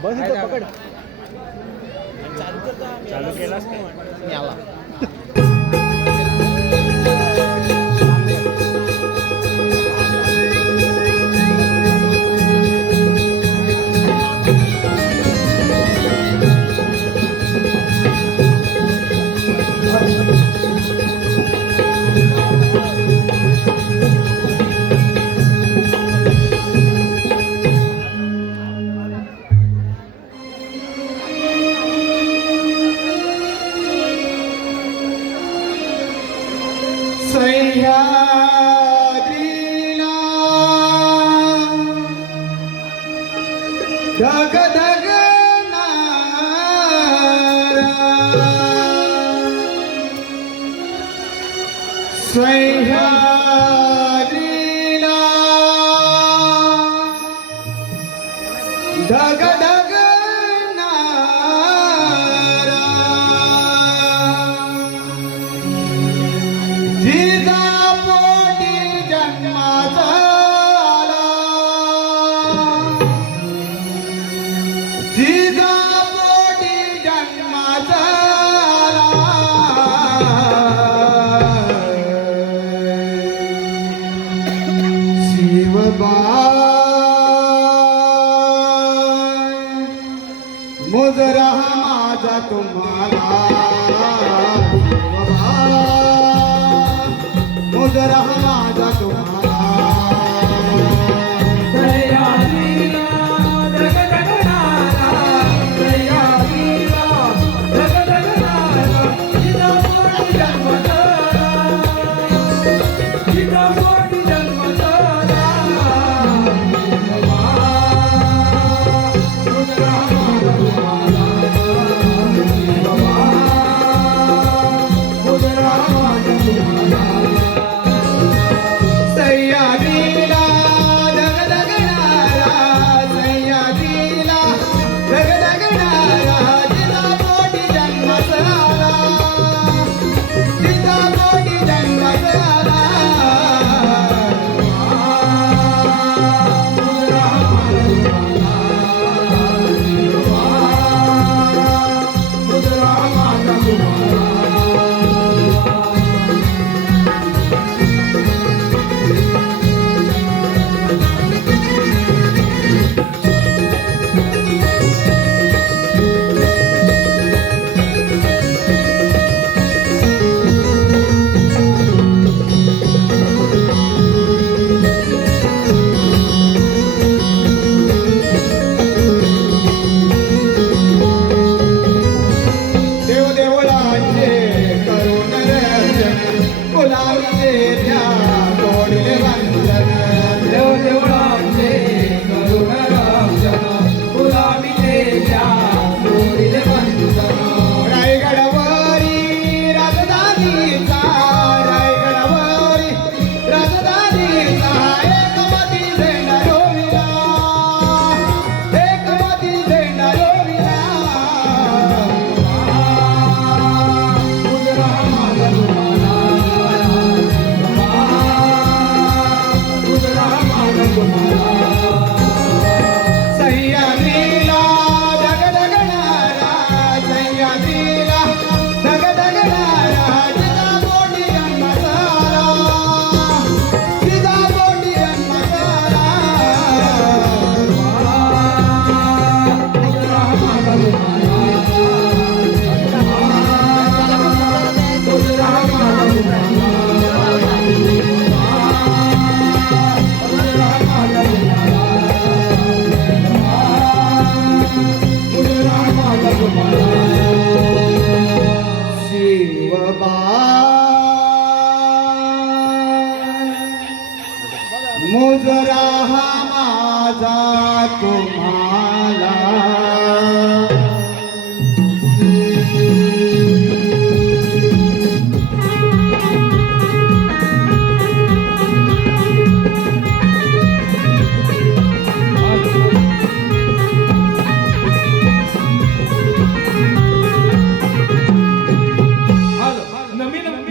बस इथं पकड. चालू केलास काय? मी आला. सह्याद्रीला धग धग नारा सह्याद्रीला धग धग नारा जिजापोटी जन्माचा आला जिजापोटी जन्माचा आला शिवबाई मुजरा माझा तुम्हाला मुजरा माझा तुम्हाला सह्याद्रीला धग धग नारा सह्याद्रीला धग धग नारा जिजापोटी जन्म झाला जिजापोटी जन्म झाला मुजरा माझा तुम्हाला मुजरा माझा तुम्हाला सह्याद्रीला धग धग नारा सह्याद्रीला धग धग नारा जिजापोटी जन्म झाला जिजापोटी जन्म झाला मुजरा माझा तुम्हाला देवदेवळांचे करुण रंजन गुलाबीचे त्या तोडिले वंदन देवदेवळांचे करुण रंजन गुलाबीचे त्या तोडिले वंदन रायगडवरी राजधानीचा रायगडवरी राजधानीचा एकमती झेंडा रोविला एकमती झेंडा रोविला मुजरा माझा तुम्हाला मुजरा माझा तुम्हाला सह्याद्रीला धग धग नारा सह्याद्रीला धग धग नारा जिजापोटी जन्म झाला जिजापोटी जन्म झाला मुजरा माझा तुम्हाला मुजरा माझा तुम्हाला मुजरा हा माझा तुम्हाला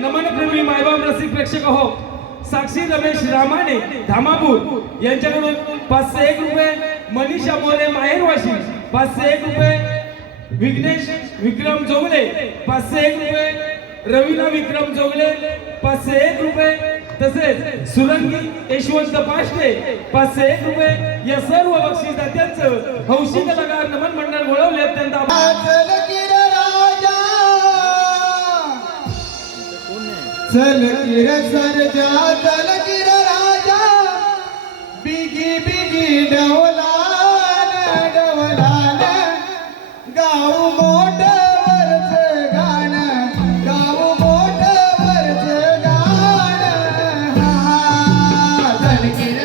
नमन प्रेमी मायबाप रसिक प्रेक्षक हो, साक्षी रमेश रामाने धामापूर यांच्याकडून 501 रुपये, मनीषा मोरे माहेरवाशी 501 रुपये. विघ्नेश विक्रम जोगले 501 रुपये. रवीना विक्रम जोगले 501 रुपये. तसेच सुरंगी यशवंत पाष्टे 501 रुपये. या सर्व बक्षीसदात्यांचं हौशी कलाकार नमन मंडळ बोलवले. अत्यंत आभार. चल किर राजा चल किर सरजा चल किर राजा बिगी बिगी डवलान डवलान गाव मोठवरच गाणं गाव मोठवरच गाणं चल किर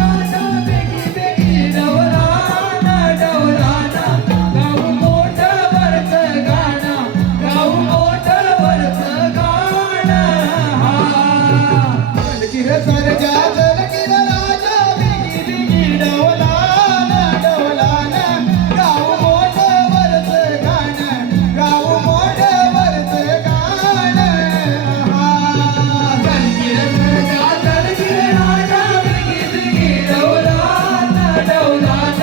राजा बिगी बिगी डवलान डवलान गाव मोठवरच गाणं गाव मोठवरच किर सरजा चल किर राजा बिगी बिगी डवलान डवलान गाव मोठवरच गाणं गाव मोठवरच गाणं चल किर सरजा चल किर राजा बिगी बिगी डवलान डवलान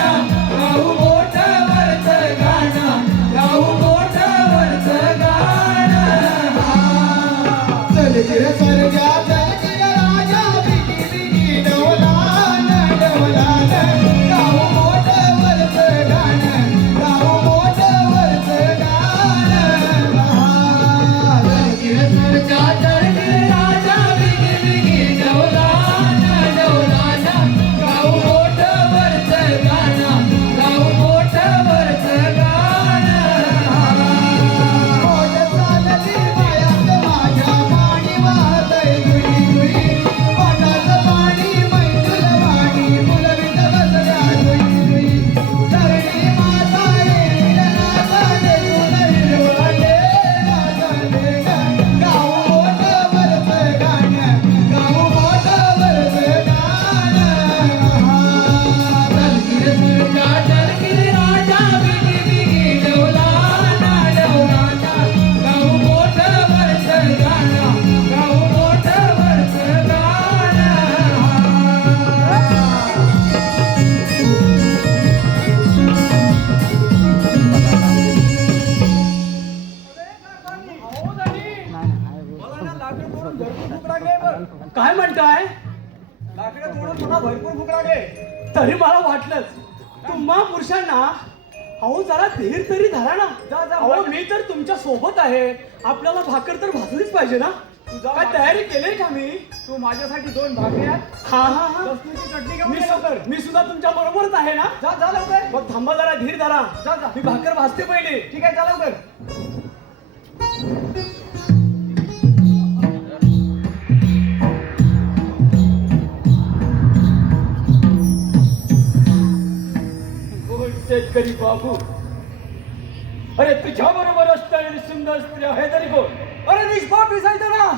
गाव मोठवरच गाणं गाव मोठवरच गाणं चल किर सरजा चल किर राजा बिगी बिगी डवलान डवलान गाव मोठवरच गाणं गाव मोठवरच गाणं चल किर सरजा चल किर राजा बिगी बिगी डवलान डवलान गाव मोठवरच गाणं गाव मोठवरच गाणं मोठ चालली मायात माझ्या पाणी वाहतय जुई जुई पाटाचं पाणी मैथुन वाणी मुलवीत बसल्या जुई जुई धरणी माता येईल राजाने तुला हिरवले राजाने गाव मोठवरच गाणं गाव मोठवरच गाणं चल किर सरजा चल किर राजा बिगी बिगी डवलान डवलान गाव मोठवरच गाणं गाव मोठवरच गाणं काय म्हणताय? लाकडं तोडून पुन्हा भरपूर भूक लागले. तरी मला वाटलंच तुम्हा पुरुषांना अहो जरा धीर तरी धरा ना. जा, जा, अहो भाकर. मी तर तुमच्या सोबत आहे. आपल्याला भाकर तर भाजलीच पाहिजे ना. तुझा काय भाकर. तयारी केली का मी? तू माझ्यासाठी 2 भाकऱ्या हा हा हा लसणीची चटणी घेऊन मी ये लवकर. मी सुद्धा तुमच्या बरोबरच आहे ना. जा जा लवकर. मग थांबा जरा धीर धरा. जा, जा. मी भाकर भाजते पहिले. ठीक आहे, जा लवकर. कोण शेतकरी बाबू? अरे तुझ्या बरोबर असताना सुंदर स्त्री आहे तरी कोण? अरे निष्पाप दिसायचं ना.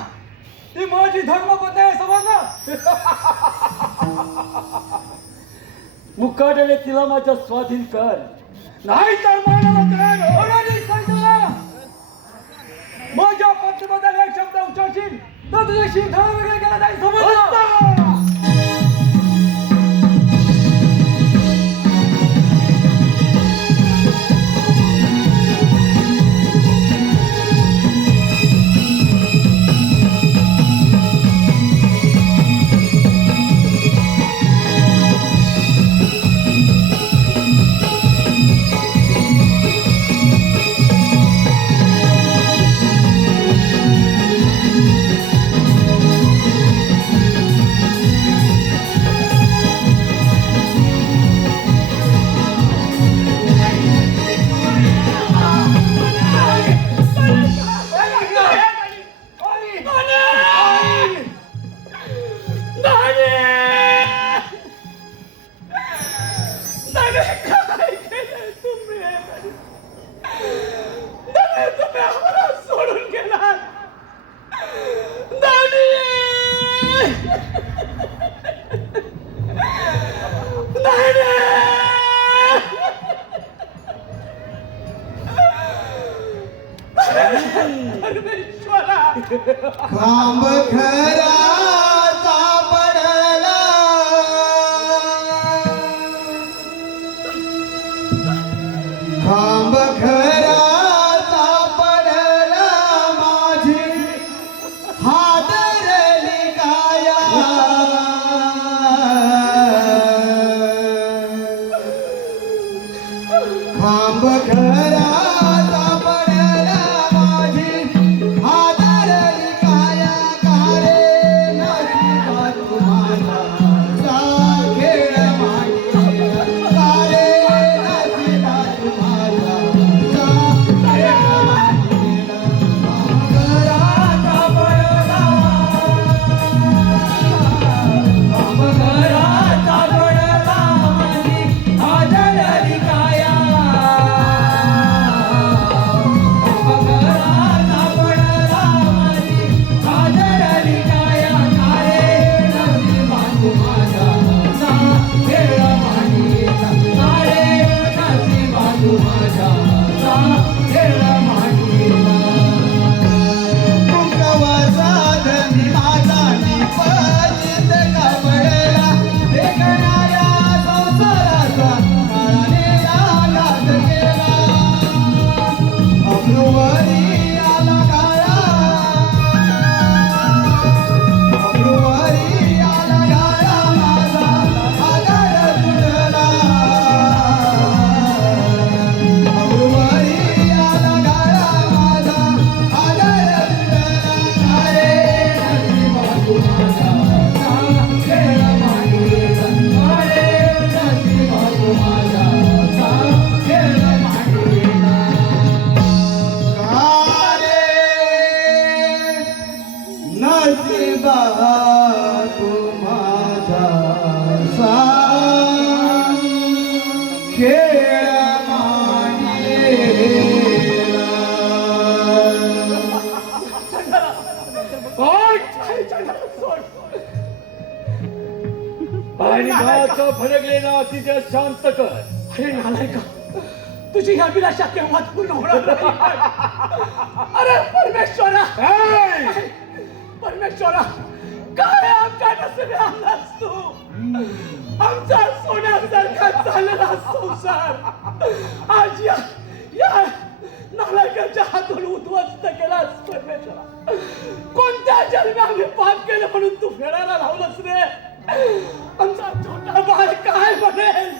ती माझी धर्मपत्नी आहे, समजलं? मुकाट्याने तिला माझ्या स्वाधीन कर, नाही तर मानाला तयार हो. अरे दिसायचं ना. माझ्या पत्नीबद्दल एक शब्द उच्चारशील तर तुझ्याशी धडा वेगळा केला जाईल, समजलं? खांब खराचा पडला नशिबा तू माझा सांग खेळ मांडलेला. आणि भावाचं भडकलेला तिथे शांत कर. अरे नालायका, तुझी ही अभिलाषा केव्हाच पूर्ण होणार नाही. अरे परमेश्वरा, परमेश्वरा, काय आमच्या नशिबी आणलास तू? आमचा सोन्यासारखा चाललेला संसार आज या नालायकाच्या हातून उद्ध्वस्त केलास परमेश्वरा. कोणत्या जन्मी आम्ही पाप केलं म्हणून तू फेरायला लावलंस रे? आमचा छोटा बाळ काय म्हणेल,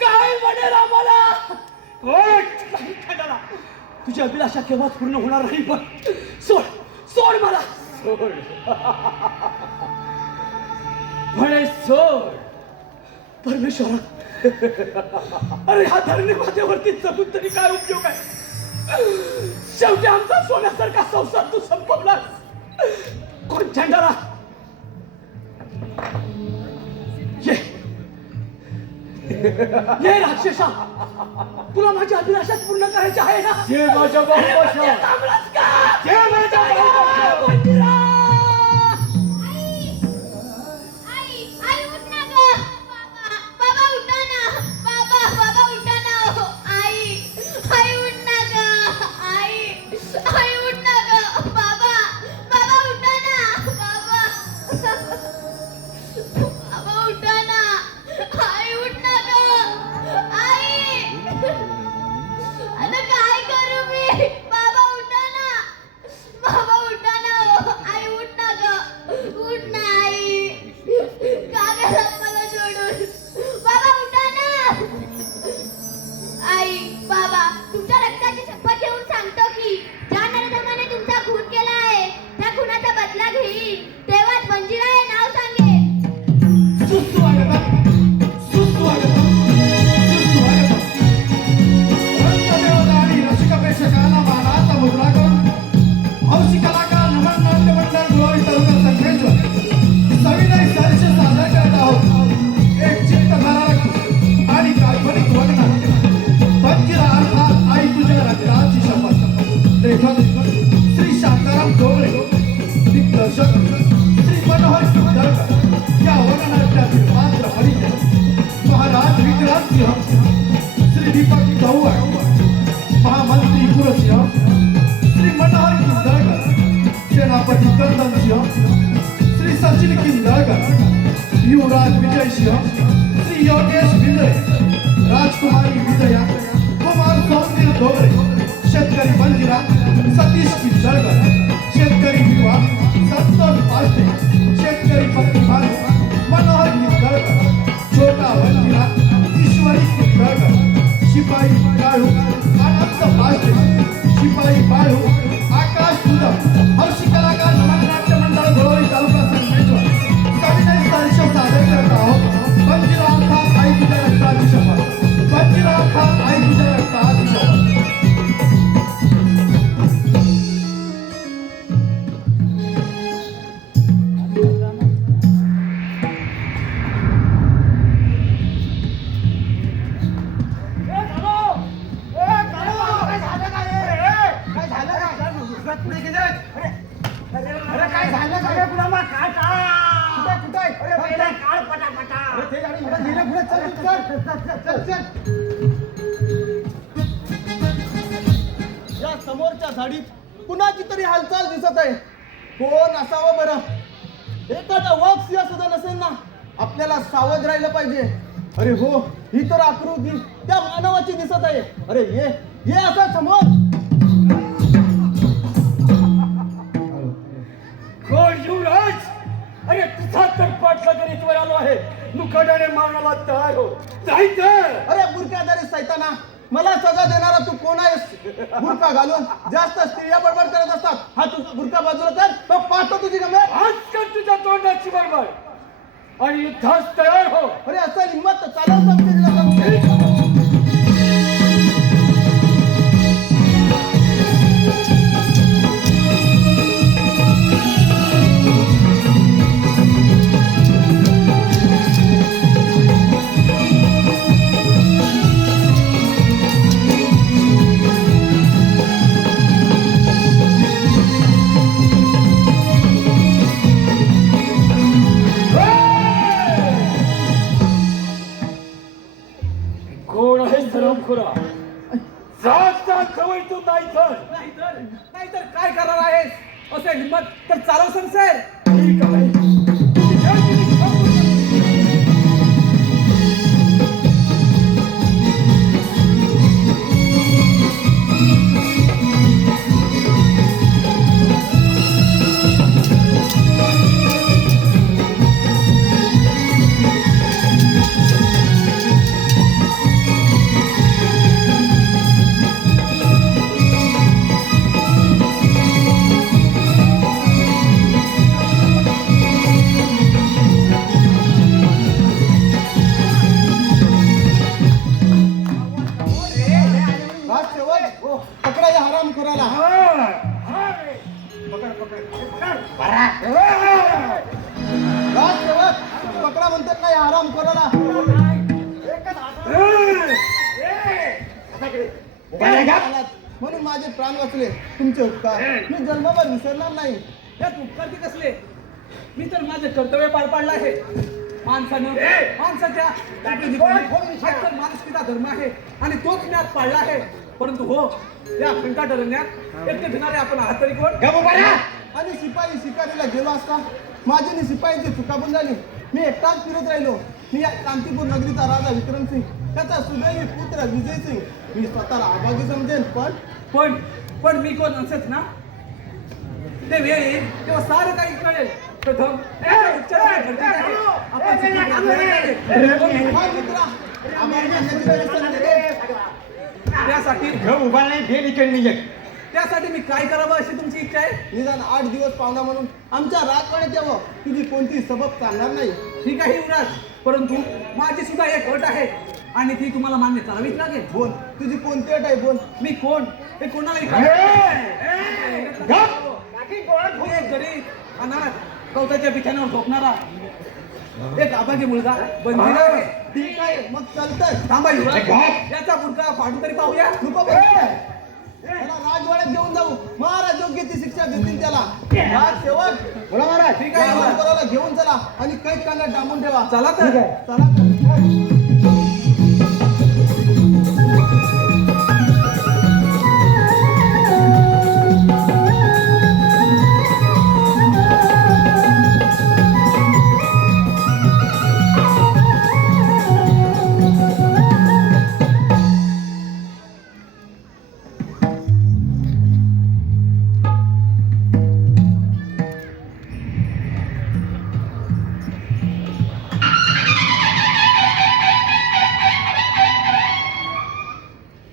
काय म्हणेल आम्हाला? तुझी अभिलाषा केव्हाच पूर्ण होणार नाही. पण सोड सोड मला, सोड म्हणे सोड. परमेश्वरा. अरे ह्या धरणी माझ्यावरती जगून तरी काय उपयोग आहे? शेवटी आमचा सोन्यासारखा संसार तू संपवलास. कोण चंडाला ये राक्षसा, तुला माझी अभिलाषा पूर्ण करायची आहे ना? जे माझ्या बापाच्या थांबलास का? जे माझ्या बापाच्या मंदिरा! आई उठ ना ग. बाबा उठा ना. बाबा उठा ना. आई उठ ना ग. आई उठ ना ग. बाबा उठा ना. बाबा उठा ना. आई उठ ना ग. आई आता काय करू मी? बाबा उठा ना. आई उठ ना ग. उठ ना आई. का गेला मला सोडून? बाबा उठा ना. आई बाबा तुमच्या रक्ताची शपथ घेऊन सांगतो की ज्या नरधमाने तुमचा खून केला आहे त्या खुनाचा बदला घेईन. तेव्हाच मंजिरा हे नाव सांगेन. सुस्वागतम, सुस्वागतम, सुस्वागतम. रंगदेवता आणि रसिक प्रेक्षकांना मानाचा मुद्रा करून हौशी कलाकार नमन नाट्य मंडळ गृहित तालुका संघेश्वर सविनय सहर्ष सादर करत आहोत. एक चित्तधारक आणि काल्पनिक वर्णन पंजिरा अर्थात आई तुझ्या रक्ताची शपथ. लेखक श्री शांताराम ढोबळे, दिग्दर्शक श्री मनोहर सुंदरकर. या वर्णनाट्यातील पात्र परिचय महाराज विक्रांत सिंह, श्री दीपक चव्हाण, महामंत्री गुरुसिंह, श्री मनोहर किंदळकर, सेनापती कंदन सिंह, श्री सचिन किंदळकर, युवराज विजय सिंह, श्री योगेश भिंद्रे, राजकुमारी विजया, कुमार सौंदर्य ढोबळे, शेतकरी मंजिरा सतीश किंदळकर, शेतकरी विवाह संतोष पालटे, शेतकरी पत्नी भानू मनोहर किंदळकर, छोटा मंजिरा ईश्वरी किंदळकर, शिपाई काळू अनंत पालटे, शिपाई बाळू आकाश उदम. हौशी कलाकार नमन नाट्य मंडळ धुळोळी तालुका संघेश्वर सविनय सहर्ष सादर करत आहोत. मंजिरा अर्थात आई तुझ्या रक्ताची शपथ. मंजिरा अर्थात आई तुझ्या रक्ताची शपथ. या समोरच्या झाडीत कुणाची तरी हालचाल दिसत आहे. कोण असावं बरं? एखादा वाघ सिंह सुद्धा नसेल ना? आपल्याला सावध राहिलं पाहिजे. अरे हो, ही तर आकृती त्या मानवाची दिसत आहे. अरे ये असं समोर. कोण युवराज? अरे तुझा तर पाठला तरी वर आलो आहे. मुकाट्याने मारण्याला तयार हो. जायचं. अरे बुरख्याधारी सैताना, मला सजा देणारा तू कोण आहेस? बुरका घालून जास्त स्त्रिया बडबड करत असतात. हा तुझा बुरका बाजूला कर, तो पाहतो तुझी गंमत. आज कर तुझ्या तोंडाची बरोबर आणि युद्धास तयार हो. अरे असं हिंमत चालव सांगते तिला सांगते. खुरा जात खवय तू नाही तर नाहीतर काय करणार आहेस असे हिंमत तर चालव संसार. ठीक आहे राजसेवक पकडा या हराम खोराला. राजसेवक पकडा म्हणतात का या हराम खोराला. म्हणून माझे प्राण वाचले तुमचे उपकार मी जन्मभर विसरणार नाही. यात उपकार ते कसले. मी तर माझे कर्तव्य पार पाडलं आहे. माणसानं माणसाच्या हा तर माणुसकीचा धर्म आहे आणि तोच मी आज पाळला आहे. परंतु हो या खंकाट रंगात एकटे फिरणारे आपण आहात तरी कोण. आणि शिपाई शिकारीला गेलो असता माझी शिपाईची चुकाबून झाली. मी एकटाच फिरत राहिलो. मी या कांतीपूर नगरीचा राजा विक्रमसिंग त्याचा सुदैवी पुत्र विजयसिंग. मी स्वतःला अभागी समजेन पण मी कोण असेच ना. ते वेळ येईल तेव्हा सारं काही कळेल. प्रथम त्यासाठी मी काय करावं अशी तुमची इच्छा आहे. निदान 8 दिवस पाहुणा म्हणून आमच्या राजवाड्यात यावं. तुझी कोणती सबब चालणार नाही. ठीक आहे युवराज. परंतु माझी सुद्धा एक अट आहे आणि ती तुम्हाला मान्य करावीच लागेल. बोल तुझी कोणती अट आहे बोल. मी कोण हे कोणालाही एक गरीब अनाथ कवचाच्या पिठाण्यावर झोपणारा एक अभागी मुलगा बंदीला आहे. ठीक आहे मग चालतंय. थांबा युवराज याचा बुडका फाडून तरी पाहूया. नको त्याला राजवाड्यात घेऊन जाऊ. महाराज योग्य ती शिक्षा देतील त्याला. राजसेवक बोला महाराज. ठीक आहे. बरोबर घेऊन चला आणि कैद कांड्यात डांबून ठेवा. चला तर. चला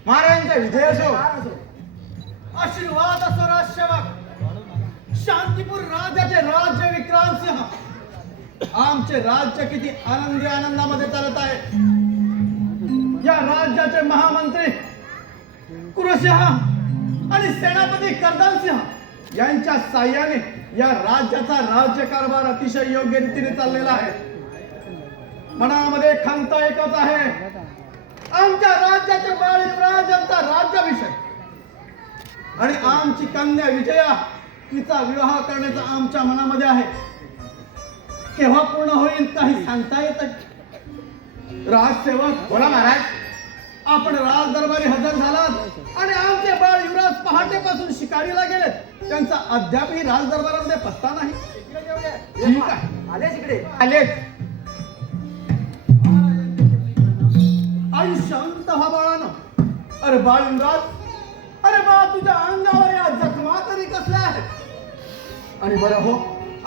महाराजांचा विजय असो. आशीर्वाद असो राजसेवक. शांतीपूर राजाचे राज्य विक्रांतसिंह आमचे राज्य किती आनंदी आनंदामध्ये चालत आहे. या राज्याचे महामंत्री कुरुसिंह आणि सेनापती कर्दनसिंह यांच्या साह्याने या राज्याचा राज्यकारभार अतिशय योग्य रीतीने चाललेला आहे. मनामध्ये खंत एकच आहे. आमच्या राज्याचे बाळ युवराज यांचा राज्याभिषेक आणि आमची कन्या विजया तिचा विवाह करण्याचा आमच्या मनामध्ये आहे. केव्हा पूर्ण होईल काही सांगता येत. राजसेवक बोला महाराज. आपण राज दरबारी हजर झालात आणि आमचे बाळ युवराज पहाटेपासून शिकारीला गेलेत. त्यांचा अद्यापही राज दरबारामध्ये पत्ता नाही. ठीक आहे आलेच इकडे आलेच. आई शांत व्हा बाळानं. अरे बाळ युवराज. अरे बाळा तुझ्या अंगावर या जखमा तरी कसल्या आहेत. आणि बरं हो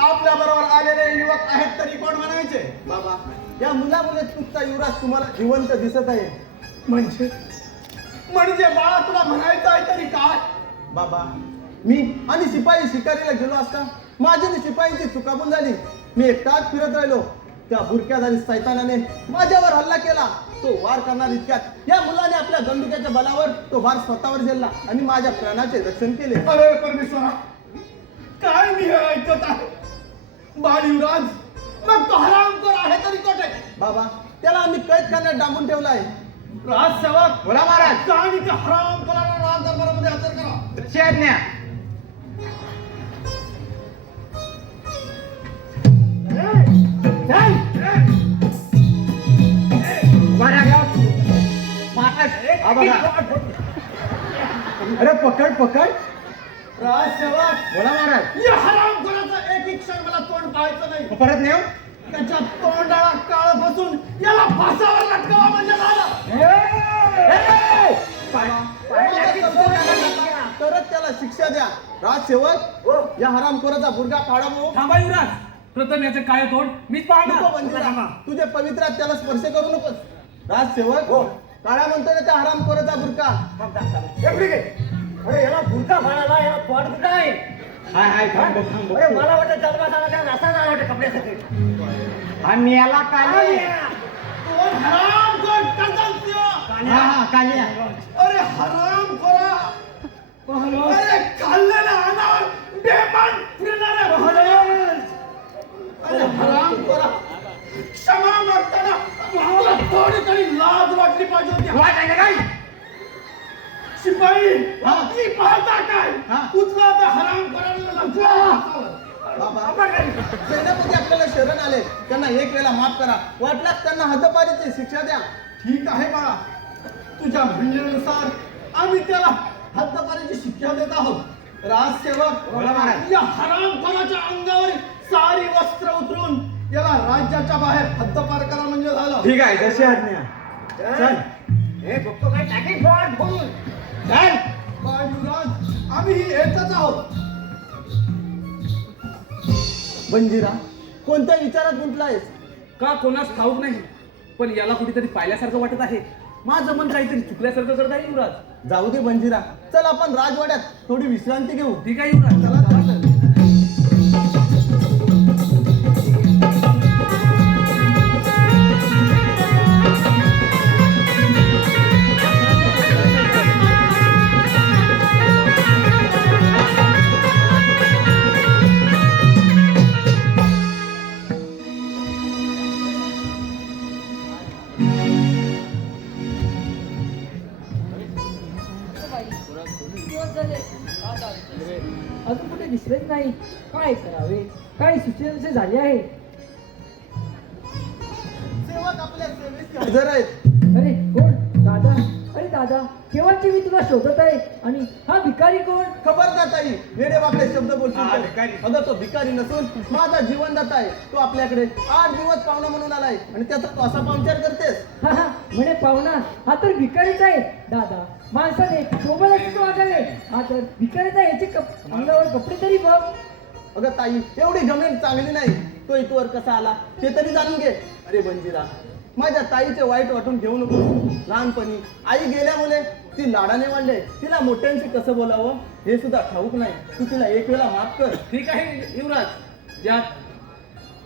आपल्या बरोबर आलेले युवक आहेत तरी कोण म्हणायचे. बाबा या मुलामुळे तुमचा युवराज तुम्हाला जिवंत दिसत आहे. म्हणजे बाळा तुला म्हणायचं आहे तरी काय. बाबा मी आणि शिपाई शिकारीला गेलो असता माझी शिपाईची चुकाबून झाली. मी एकटाच फिरत राहिलो. त्या बुरक्याधारी सैतानाने माझ्यावर हल्ला केला. तो वार करणार इतक्यात या मुलाने आपल्या बंदुक्याच्या बलावर तो वार स्वतःवर झेलला आणि माझ्या प्राणाचे रक्षण केले. अरे परमेश्वरा काय मी हे ऐकत आहे. बाळ युवराज मग तो हरामखोर आहे तरी कोठे. बाबा त्याला आम्ही कैद खान्यात डांबून ठेवला आहे. राजसेवक बोला महाराज. काय ते हरामखोराला राज दरबारामध्ये हजर करा. आज्ञा. हा बघा. अरे पकड पकड. राजसेवक बोला महाराज. या हरामखोराचा एक क्षण मला तोंड पाहायचं नाही. परत नेऊ. त्याच्या तोंडाला काळ बसून याला फासावर लटकावा म्हणजे झालं. तरच त्याला शिक्षा द्या. राजसेवक या हरामखोराचा बुरगा फाडा भाऊ. थांबा युवराज, प्रथम याचं काय तोंड मीच नको पाहणार. वंदिरा, तुझे पवित्रात त्याला स्पर्श करू नकोस. राजसेवक काळा म्हणतोय ना त्या हरामखोराचा बुरका. अरे याला बुरका फाडायला याला पोट कुठं आहे? हाय हाय थांब थांब. अरे मला वाटतं जन्मात आला त्या नासा नाही वाटत कपड्यासाठी. आणि याला काली. तो हरामखोर कंजूस. हा हा काली. अरे हरामखोरा. अरे खाल्लेल्या अन्नावर बेमान फिरणारे. अरे हरामखोरा, क्षमा मागताना मला थोडी तरी लाज वाटली पाहिजे होती. शिपाई ती पाहता काय उचला त्या हरामखोराला. सेनापती आपल्याला शरण आले, त्यांना एक वेळा माफ करा. वाटल्यास त्यांना हद्दपारीची शिक्षा द्या. ठीक आहे बाळा, तुझ्या म्हणण्यानुसार आम्ही त्याला हद्दपारीची शिक्षा देत आहोत. राजसेवक या हरामखोराच्या अंगावर सारी वस्त्र उतरून याला राज्याच्या बाहेर हद्दपार करा म्हणजे झालं. ठीक आहे जशी आज्ञा. चल. हे बघतो काय टाकीन पोट फोडून. चल. युवराज आम्ही येतच आहोत. बंजिरा, कोणत्या विचारात गुंतलायस? का कोणास ठाऊक नाही, पण याला कुठेतरी पाहिल्यासारखं वाटत आहे. माझं मन काहीतरी चुकल्यासारखं करत आहे युवराज. जाऊ दे बंजिरा, चल आपण राजवाड्यात थोडी विश्रांती घेऊ. ठीक आहे युवराज, चला चला. अजून कुठे दिसलेच नाही. काय करावे, काय सुचना झाली आहे. सेवक आपल्या सेवेस हजर आहेत. अरे कोण? दादा. अरे दादा, केव्हाची मी तुला शोधत आहे. आणि हा भिकारी कोण? खबरदार ताई, वेडे वाकडे शब्द बोलतो. अगं तो भिकारी नसून माझा जीवनदाता आहे. तो आपल्याकडे 8 दिवस पाहुणा म्हणून आलाय आणि त्याचा तू असा पाहुणचार करतेस. हा हा, म्हणे पाहुणा. हा तर भिकारीच आहे. दादा, माणसाने सोबत असं वागावे. हा तर भिकारीच आहे. याचे अंगावर कपडे तरी बघ. अगं ताई, एवढी जमीन चांगली नाही. तो इथवर कसा आला ते तरी जाणून घे. अरे बंजिरा, माझ्या ताईचे वाईट वाटून घेऊ नको. लहानपणी आई गेल्यामुळे ती लाडाने वाढले. तिला मोठ्यांशी कसं बोलावं हे सुद्धा ठाऊक नाही. तू तिला एक वेळा माफ कर. ठीक आहे युवराज,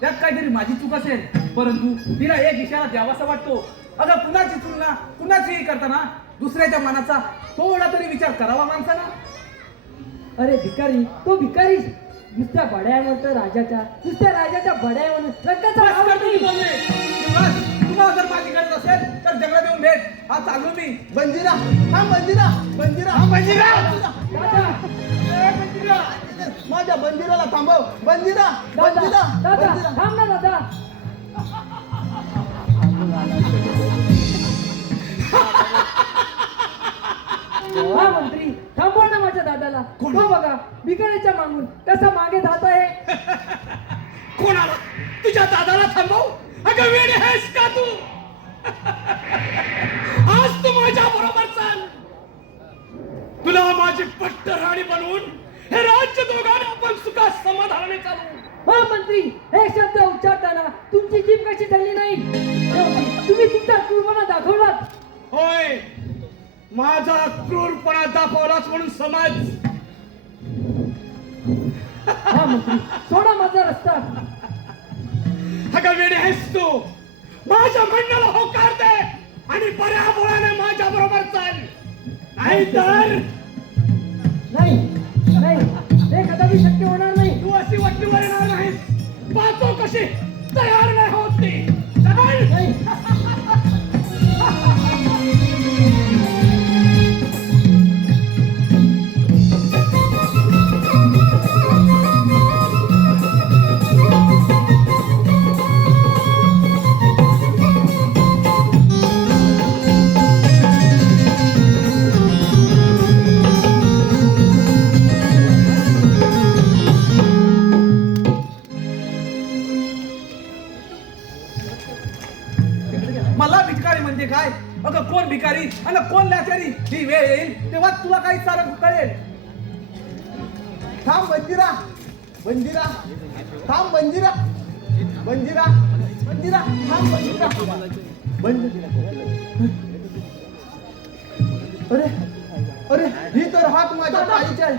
त्यात काहीतरी माझी चूक असेल, परंतु तिला एक इशारा द्यावासा वाटतो. अगं कुणाची तुलना कुणाचीही करताना दुसऱ्याच्या मनाचा थोडा तरी विचार करावा माणसाला. अरे भिकारी, तो भिकारीच. नुसत्या बड्यावर तर राजाच्या, नुसत्या राजाच्या बड्यावर रक्ताचा बस भाव कर तुम्ही नाही. बोलणे. युवराज, तुम्हाला जर माझी गरज असेल तर जंगलात येऊन भेट. हा चाललो मी. बंजिरा, हा बंजिरा, बंजिरा, बंजिरा. दादा, माझ्या बंजिराला थांबव. बंजिरा, दादा, बंजिरा, दादा, बंजिरा. थांब ना दादा. हा मंत्री, थांबव ना माझ्या दादाला. हो बघा, भिकाऱ्याच्या मागून कसा मागे जात आहे. कोणाला? तुझ्या दादाला थांबव? अगं वेडे आहेस का तू? आज तू माझ्या बरोबर चाल. तुला माझी पट्ट राणी बनवून हे राज्य दोघांना आपण सुखात समाधानाने चालू. हो मंत्री, हे शब्द उच्चारताना तुमची जीभ कशी चालली नाही? तुम्ही तुमचा क्रूरपणा दाखवलात. होय, माझा क्रूरपणा दाखवलाच म्हणून समज. हा मंत्री, सोडा माझा रस्ता. अगं वेडे आहेस तू? माझ्या म्हणण्याला होकार दे आणि बऱ्या बोळ्याने माझ्या बरोबर चाल. नाहीतर नाही नाही, हे कदापि शक्य होणार नाही. तू अशी वाटणीवर येणार नाहीस. पाहतो कशी तयार नाही होत ती. चल. नाही. म्हणजे काय? अगं कोण भिकारी आणि कोण लाचारी ही वेळ येईल तेव्हा तुला काही सारं कळेल. थांब बंजिरा, बंजिरा, थांब बंजिरा, बंजिरा, बंजिरा, थांब बंजिरा, बंजिरा. अरे अरे ही तर हाक माझ्या ताईची आहे.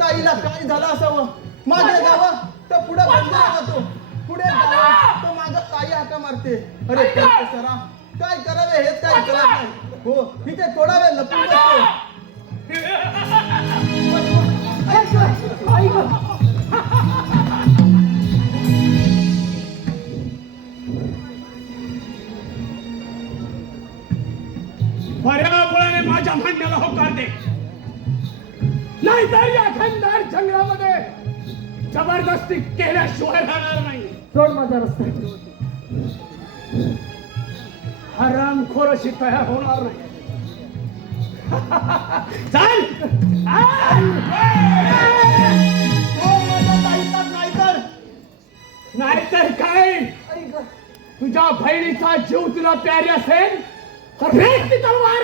ताईला काय झालं असावं? मागे जावं तर पुढे बंजिरा जातो, पुढे जावं तर माझं ताई हाका मारते. अरे सरा काय करावे हेच काय कळत नाही. हो इथे थोडा वेळ लपून बसतो. पर्यावरणाने माझ्या म्हणण्याला होकार दे, नाहीतर या खंडार जंगलामध्ये जबरदस्ती केल्याशिवाय राहणार नाही. सोड माझा रस्ता. हरामखोरशी तयार होणार नाही. चाल नाहीतर काय? तुझ्या बहिणीचा जीव तुला प्यारी असेल तर फेक ती तलवार.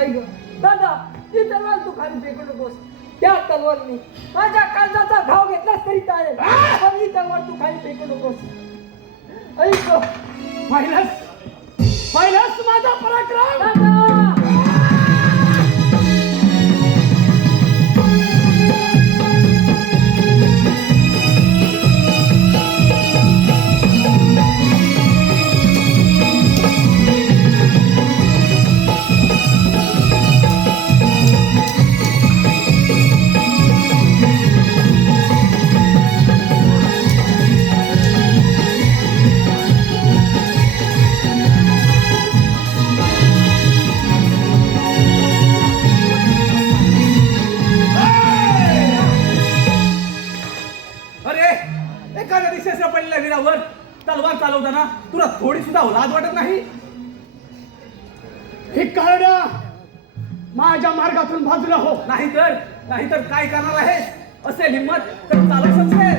ऐक दादा, ती तलवार तू खाली फेकू नकोस. त्या तलवारनी माझ्या कांदाचा घाव घेतलास तरी चालेल, पण ही तलवार तू खाली फेकू नकोस. ऐक पहिलाच माझा पराक्रम. दादा, एखाद्या दिशेच्या पडलेल्या वीरावर तलवार चालवताना तुला थोडी सुद्धा लाज वाटत नाही? हे कारण माझ्या मार्गातून बाजूला हो. नाहीतर काय करणार आहेस? असेल हिम्मत तर चालू शकते.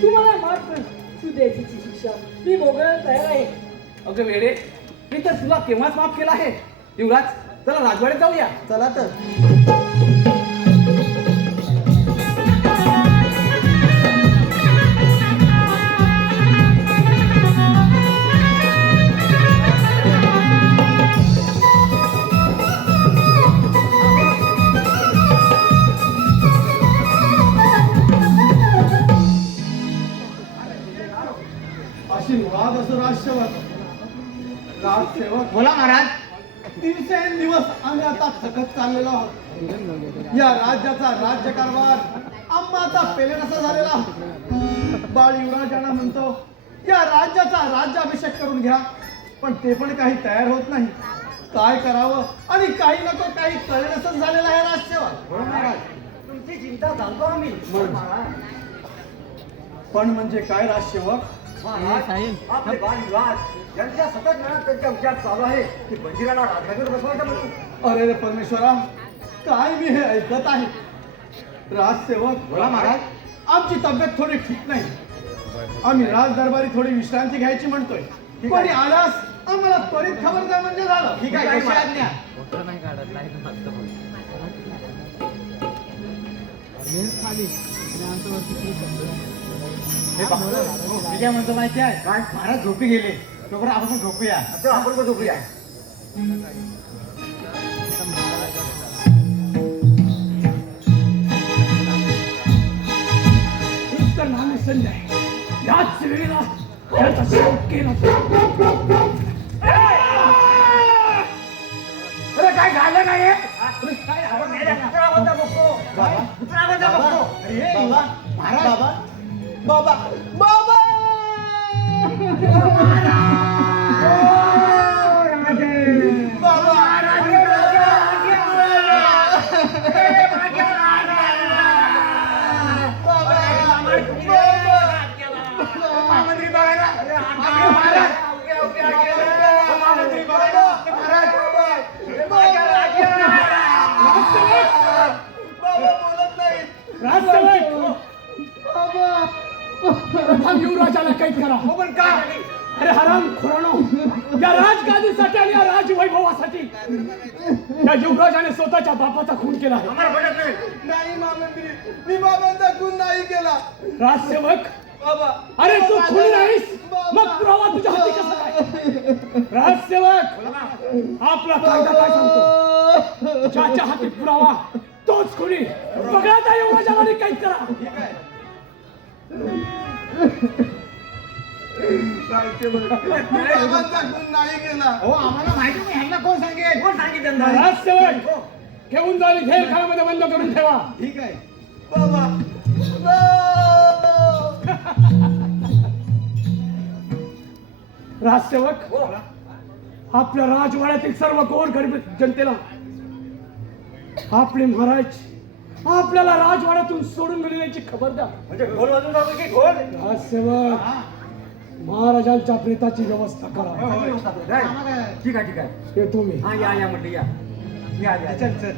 तू मला माफ कर. तू द्यायची शिक्षा मी भोगायला तयार आहे. अगं वेडे, मी तर तुला केव्हाच माफ केला आहे. युवराज, चला राजवाड्यात जाऊया. चला तर. आशीर्वाद असो राजसेवक. बोला महाराज. दिवसेंदिवस आम्ही आता थकत चाललेलो आहोत. या राज्याचा राज्यकारभार आम्हा आता पेलेनासा झालेला आहोत. बाळ युवराजांना म्हणतो या राज्याचा राज्याभिषेक करून घ्या, पण ते पण काही तयार होत नाही. काय करावं आणि काही नको काही कळेनासच झालेला आहे राजसेवक. तुमची चिंता जाणतो आम्ही. पण म्हणजे काय राजसेवक? आपले बाल युवराज यांच्या सतत मनात त्यांचा विचार चालू आहे की बंजिराला राजगादीवर बसवायचं म्हणून. अरे रे परमेश्वरा, काय मी हे ऐकत आहे? राजसेवक, बोला महाराज. आमची तब्येत थोडी ठीक नाही. आम्ही राजदरबारी थोडी विश्रांती घ्यायची म्हणतोय. कोणी आलास आम्हाला त्वरित खबर द्या म्हणजे झालं. ठीक आहे, कशी आज्ञा. मी काय म्हणतो माहिती आहे? काय महाराज झोपी गेले, तोपर्यंत आपण झोपूया. आपण पण झोपूया. इतकं नामी संजय याच वेळेला याचा शोध केला. अरे काय झालं नाही? महाराज बाबा, बाबा बाबा प्रथम युवराजाला कैद करा. पण का? अरे हराम खोरानो, या राजगादीसाठी आणि या राजवैभवासाठी या युवराजाने स्वतःच्या बापाचा खून केला आहे. नाही महामंत्री, मी बाबांचा खून नाही केला. राजसेवक, बाबा अरे तू खून नाहीस, मग पुरावा तुझ्या हाती कसा काय? राजसेवक, आपला कायदा काय सांगतो? ज्याच्या हाती पुरावा तोच खुनी. पकडा त्या युवराजाला आणि कैद करा. बाबांचा खून नाही केला. राजसेवक, घेऊन जाईल घेरखान्यामध्ये बंद करून ठेवा. ठीक आहे बाबा. राजसेवक, आपल्या राजवाड्यातील सर्व गोरगरीब जनतेला आपले महाराज आपल्याला राजवाड्यातून सोडून गेलेल्याची खबर द्या. राजसेवक, महाराजांच्या प्रेताची व्यवस्था करा. ठीक आहे येतो मी. या म्हटलं या चल.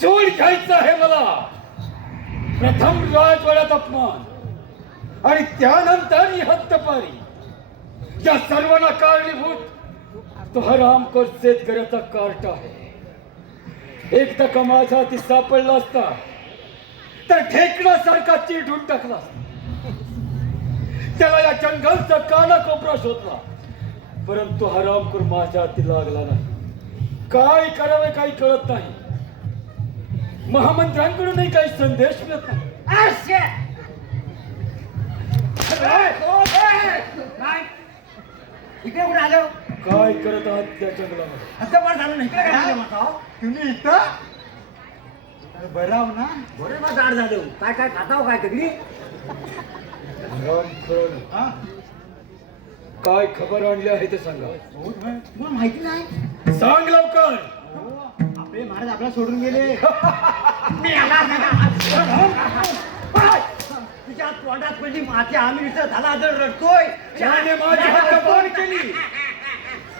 सोड घ्यायचं आहे मला. प्रथम राजवाड्यात अपमान आणि त्यानंतर ही हद्दपारी. या सर्वांना कारणीभूत तो हरामखोर शेतकऱ्याचा कार्ट आहे. एकदा का माझ्या हाती सापडला असता तर ठेकण्यासारखा चिरडून टाकला असता. त्याला या जंगलचा कानाकोपरा शोधला, परंतु हरामखोर माझ्या हाती लागला नाही. काय करावे काही कळत नाही. महामंत्र्यांकडूनही काही संदेश मिळत नाही. इकडे कुठे आलो? काय करत आहात त्या जंगलामध्ये? असं पण झालं नाही. तुम्ही इथं बराव ना? बरं मग जाड झालं. काय खाताव काय तगडी? हरामखोर, काय खबर आणली आहे ते सांगा. तुम्हाला माहिती नाही? सांग लवकर. आपले महाराज आपल्याला सोडून गेले. तिच्या तोंडात पडली माती. आम्ही इथं झाला जर रडतोय. ज्याने माझी हद्दपार केली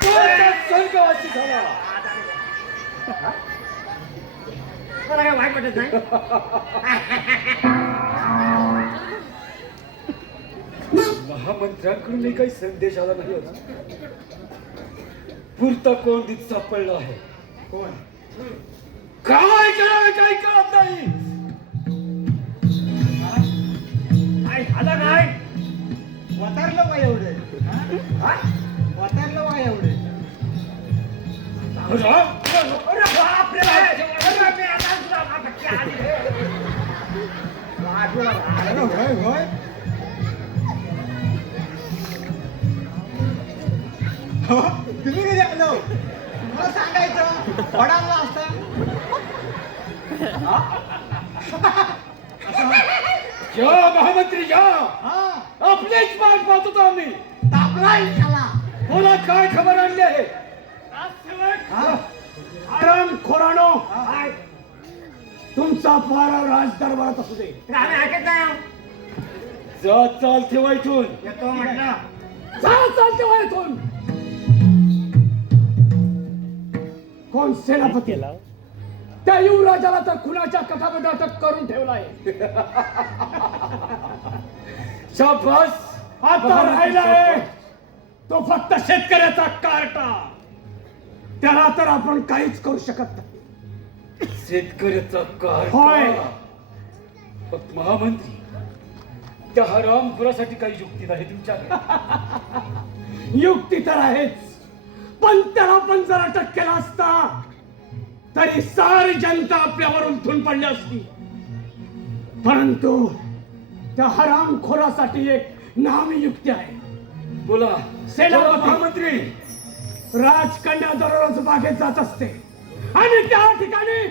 तोच स्वर्गवासी झाला. मला काय वाईट वाटत नाही. महामंत्र्यांकडूनही काही संदेश आला नाही होता. पुरता कोण दित सापडला आहे. कोण? काय करावे काही कळत नाही. काय झालं काय? वातारलं का एवढे? वातारलं का एवढे? अरे बापरे! अरे मी आता तुला फटके आले. होय होय. हो, तुम्ही कधी आलो? मला सांगायचं, वडाला असता. या महामंत्री या. हा, आपलीच वाट पाहत होतो आम्ही. तापलाय त्याला. बोला काय खबर आणली आहे. हरामखोरानो, तुमचा पारा राजदरबारात असू दे. आम्ही ऐकत नाही. जा चाल ठेवा इथून. येतो म्हटलं. चालते वयातून. कोण सेनापती? त्या युवराजाला तर खुनाच्या कथामध्ये अटक करून ठेवलाय. शाबास. आता राहिलाय तो फक्त शेतकऱ्याचा कार्टा. त्याला तर आपण काहीच करू शकत नाही. शेतकऱ्याचा कार. होय. पण महामंत्री, त्या हरामखोरासाठी काही युक्ती नाही तुमच्याकडे? युक्ती तर आहेच, पण त्याला पण जर अटक केला असता तरी सारी जनता आपल्यावर उलटून पडली असती. परंतु त्या हरामखोरासाठी एक नामी युक्ती आहे. बोला सेनापती महामंत्री. राजकन्या दररोज बागेत जात असते आणि त्या ठिकाणी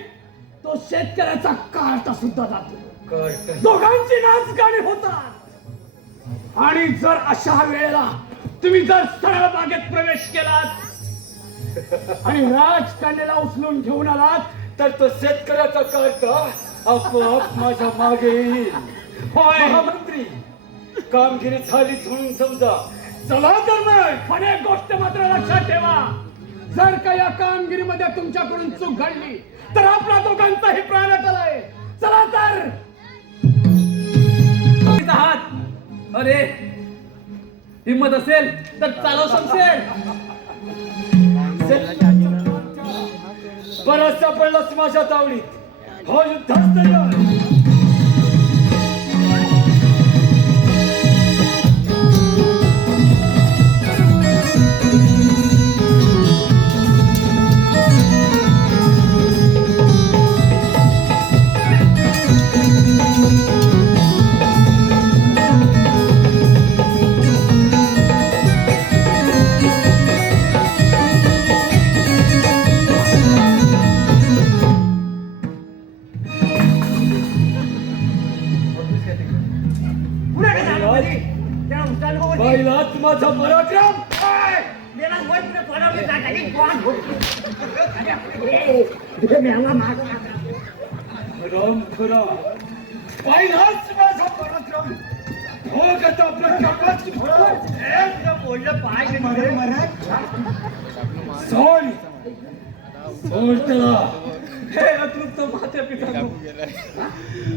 तो शेतकऱ्याचा कार्ट सुद्धा जातो. दोघांची नाचगाणी होतात आणि जर अशा वेळेला तुम्ही जर सरळ बागेत प्रवेश केलात आणि राजकन्याला उचलून घेऊन आलात तर तो शेतकऱ्याचा कार्ट आपोआप माझ्या मागे येईल. होय. महामंत्री कामगिरी झालीच म्हणून समजा. चला तर मग. पण एक गोष्ट मात्र लक्षात ठेवा, जर का या कामगिरीमध्ये तुमच्याकडून चूक घडली तर आपला दोघांचाही प्राण आहे. चला तर. हात अरे हिम्मत असेल तर चालव शमशेर. बराचसा पडलाच माझ्या तावडीत. हो युद्धास तयार. पहिलाच माझा पराक्रम. राम खरा पहिलाच माझा पराक्रम. हो गता आपल्या कर्माची सोड सोड त्याला. हे अतृप्त मात्या पिता,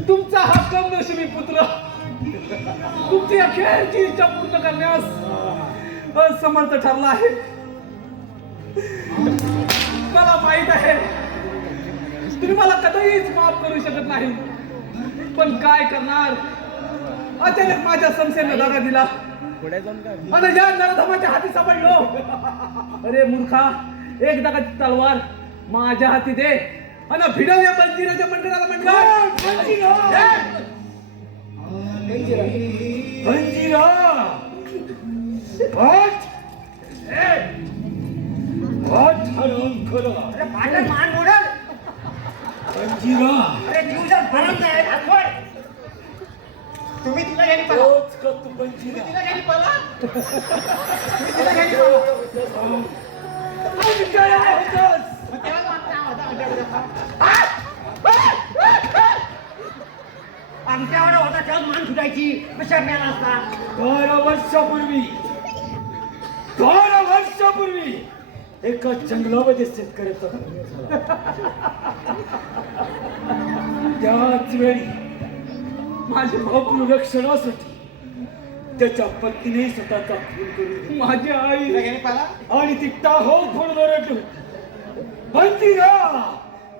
तुमचा हा कमनशिबी पुत्र तुमची अखेरची इच्छा पूर्ण करण्यास असमर्थ ठरला आहे. मला माहित आहे तुम्ही मला कधीच माफ करू शकत नाही, पण काय करणार. अचानक माझ्या संशयाने धागा दिला आणि या नरधमाच्या हाती सापडलो. अरे मूर्खा, एक दगाची तलवार माझ्या हाती दे आणि भिडव या बंजीराच्या मंदिराला मंडळ. बंजीरा हट. हट हराम खरा. बंजीरा तुम्ही तिला घ्यायला तोच का तू बंजीरा. आणि काय होतस. आमच्यावर होता तेव्हा मान सुटायची कशा मिळाला असता. 12 वर्षापूर्वी एका जंगलामध्ये शेतकऱ्याचा जन्म झाला. त्याच वेळी माझ्या भाऊ रक्षणासाठी त्याच्या पत्नीने स्वतःचा खून करून माझी आई आणि ती टाहो फोडून ओरडली, बंजीरा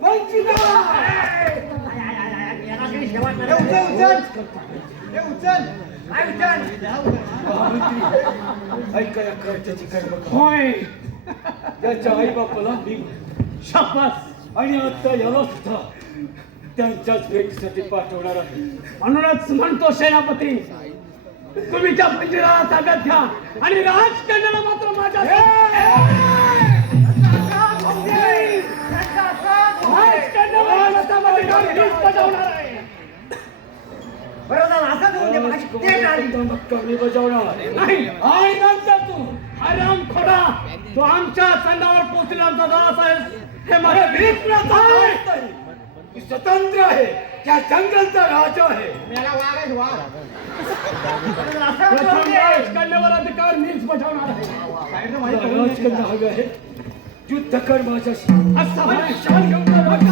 बंजीरा. ऐका या कर्जाची कर्म. होय. त्याच्या आई बापाला मी शाबास. आणि आता याला सुद्धा त्यांच्याच भेटीसाठी पाठवणार आहे. म्हणूनच म्हणतो सेनापती, तुम्ही त्या मंदिराला ताब्यात घ्या आणि राजकन्याला मात्र माझ्या बजावणार आहे. कमी बजावणार नाही. आणि नंतर तू हराम खोडा, तू आमच्या संडावर पोचला दादासाहेब हे माझ्या मी स्वतंत्र आहे. त्या जंगलचा राजा आहे. प्रथम राजकन्यावर अधिकार मीच बजावणार आहे. राजकन्या हवे आहे. युद्ध कर माझ्याशी. असा शाल घेऊन काय बोलतो?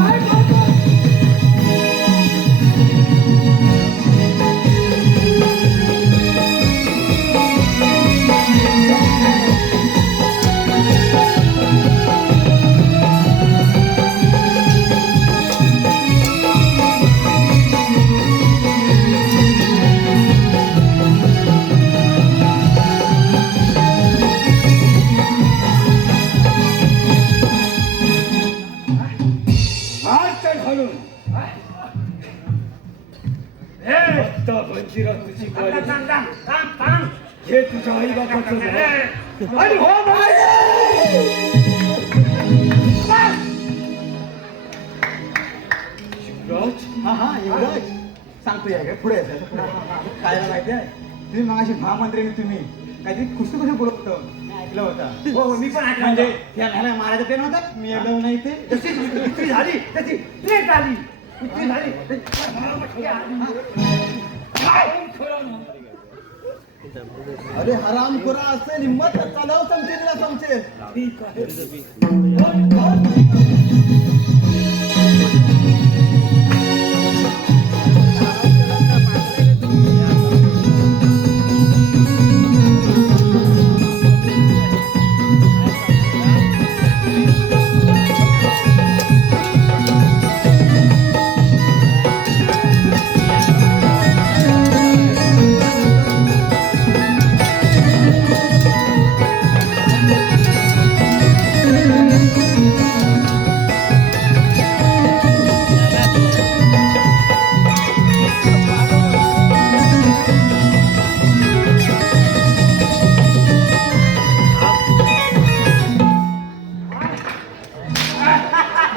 वजिरा तुझी हे तुझ्या आई बापाचं झालं. आणि हो शिवराज, हा युवराज सांगतो या पुढे यायचं, पुढे. काय झालं माहिती आहे तुम्ही मगाशी महामंत्र्यांनी तुम्ही काहीतरी खुशी बोलत होतं मी ऐकलं होतं. हो मी पण ऐकलं म्हणजे होतं. त्या न्यायला मारायचं ते नव्हतं मी येलो नाही ते जशी कुत्री झाली तशी प्लेट आली कुत्री झाली अरे हराम खोरा असेल हिंमत चालव समजेल समजेल. ठीक आहे.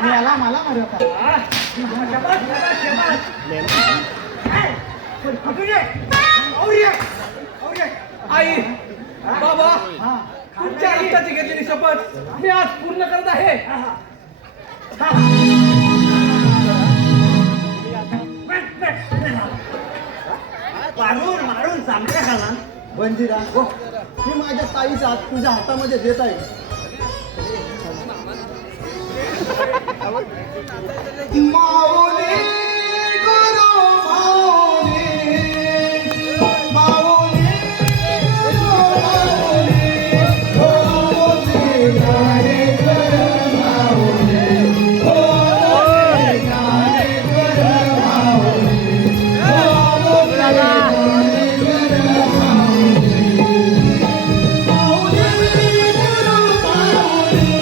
मला मला मारत आई बाबा तुमच्या रक्ताची घेतलेली शपथ मी आज पूर्ण करत आहे. मारून मारून चांगल्या खाला बंजीरा मी माझ्या ताईचा हात तुझ्या हातामध्ये देत आहे. माऊली गुरु माऊली माऊली गुरु माऊली हो मोठे ज्ञानेश्वर माऊली हो मोठे ज्ञानेश्वर माऊली हो मोठे ज्ञानेश्वर माऊली माऊली गुरु माऊली